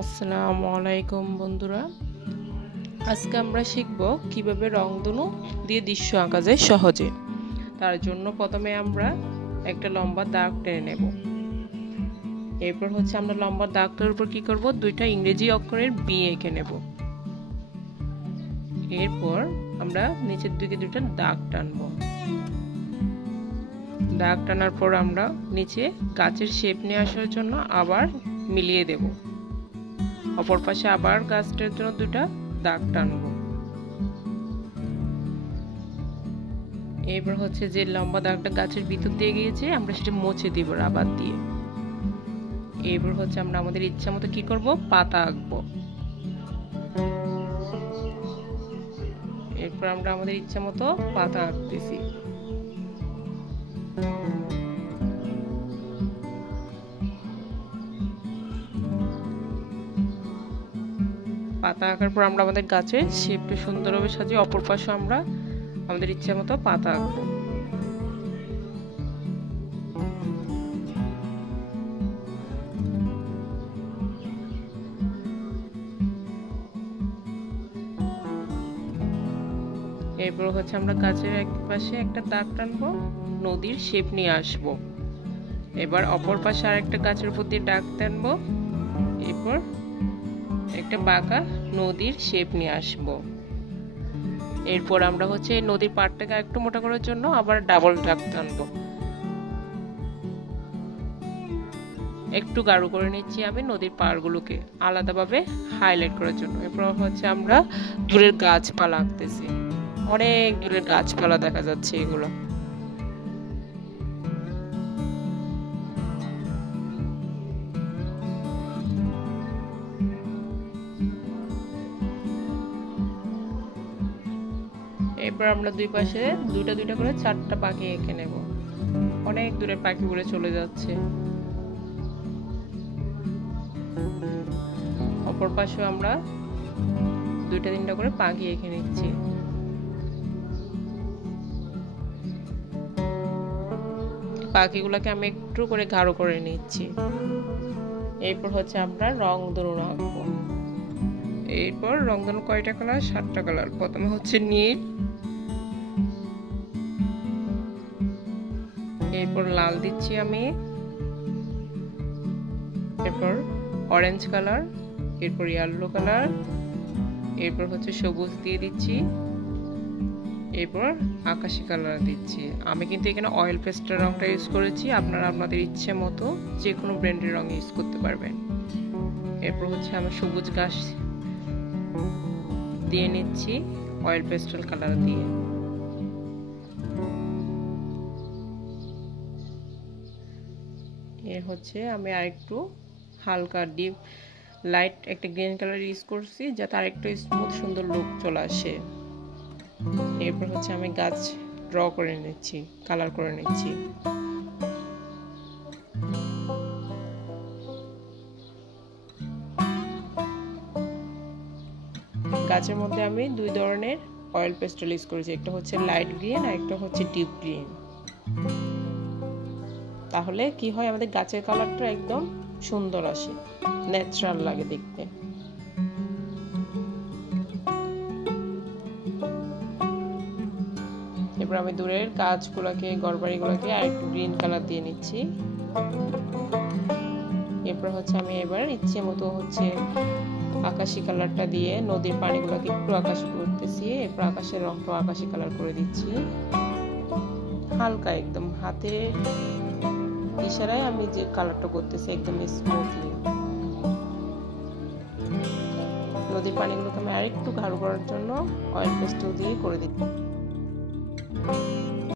আসসালামু আলাইকুম বন্ধুরা, আজকে আমরা শিখব কিভাবে রংধনু দিয়ে দৃশ্য আঁকা যায় সহজে। তার জন্য প্রথমে আমরা একটা লম্বা দাগ টেনে নেব। এরপর আমরা লম্বা দাগটার উপর কি করব, দুইটা ইংরেজি অক্ষরের বি এঁকে নেব। এরপর আমরা নিচের দিকে দুইটা দাগ টানব। দাগ টানার পর আমরা নিচে গাছের শেপ নিয়ে আসার জন্য আবার মিলিয়ে দেব। অপর পাশে আবার গাছটার জন্য দুটা দাগ টানব। এরপর যে লম্বা দাগটা গাছের ভিতর দিয়ে গিয়েছে আমরা সেটা মুছে দিব রাবার দিয়ে। এরপর আমরা আমাদের ইচ্ছা মতো কি করব, পাতা আঁকবো। এরপর আমরা আমাদের ইচ্ছা মতো পাতা আঁকতেছি। পাতা আঁকার পর আমরা আমাদের গাছের শেপটা সুন্দরভাবে সাজিয়ে অপর পাশে আমরা আমাদের ইচ্ছা মতো পাতা আঁকবো। এরপর আমরা গাছের এক পাশে একটা দাগ টানবো, নদীর শেপ নিয়ে আসবো। এবার অপর পাশে আরেকটা গাছের উপর দিয়ে দাগ টানবো, এরপর একটা বাঁকা নদীর শেপ নিয়ে আসবো। এরপর আমরা নদীর পাড়টাকে একটু মোটা করার জন্য আবার ডাবল দাগ টানবো। একটু গাঢ় করে নিচ্ছি আমি নদীর পাড়গুলোকে আলাদাভাবে হাইলাইট করার জন্য। এরপর আমরা দূরের গাছপালা আঁকতেছি। অনেক দূরের গাছপালা দেখা যাচ্ছে এগুলো। এরপর আমরা দুই পাশে দুইটা দুইটা করে চারটা পাখি এঁকে নেব। অনেক দূরে পাখি উড়ে চলে যাচ্ছে। অপর পাশে আমরা দুইটা তিনটা করে পাখি এঁকে নিচ্ছি। পাখিগুলোকে আমি একটু করে গাঢ় করে নিচ্ছি। এরপর আমরা রংধনু আঁকবো। এরপর রংধনু কয়টা কালার? 7টা কালার। প্রথমে নীল, এরপর লাল দিচ্ছি আমি, এরপর অরেঞ্জ কালার, এরপর ইয়েলো কালার, এরপর সবুজ দিয়ে দিচ্ছি, এরপর আকাশি কালার দিচ্ছি। আমি কিন্তু এখানে অয়েল পেস্টেল রংটা ইউজ করেছি, আপনারা আপনাদের ইচ্ছে মতো যে কোনো ব্র্যান্ডের রং ইউজ করতে পারবেন। এরপর আমি সবুজ ঘাস দিয়ে নিচ্ছি অয়েল পেস্টেল কালার দিয়ে। এর আমি আরেকটু হালকা ডিপ লাইট একটা গ্রিন কালার ইউজ করছি যাতে আরেকটু স্মুথ সুন্দর লুক চলে আসে। এরপর আমি গাছ ড্র করে নিচ্ছি, কালার করে নিচ্ছি। গাছের মধ্যে আমি দুই ধরনের অয়েল পেস্টেল ইউজ করেছি, একটা লাইট গ্রিন আর একটা ডিপ গ্রিন। তাহলে কি হয়, আমাদের গাছের কালারটা একদম সুন্দর আসে, ন্যাচারাল লাগে দেখতে। এবার আমি দূরের গাছগুলোকে, ঘরবাড়িগুলোকে আর একটু গ্রিন কালার দিয়ে নিচ্ছি। এরপর আমি এবার ইচ্ছে মতো আকাশি কালারটা দিয়ে নদীর পানিগুলোকে একটু আকাশি করতেছি। এরপর আকাশের রংটা আকাশি কালার করে দিচ্ছি হালকা, একদম হাতে ইশারায় আমি যে কালারটা করতেছি একদম স্মুথলি। নদীর পানিগুলোকে আমি আরেকটু গাঢ় করার জন্য অয়েল পেস্টেল দিয়ে করে দিচ্ছি।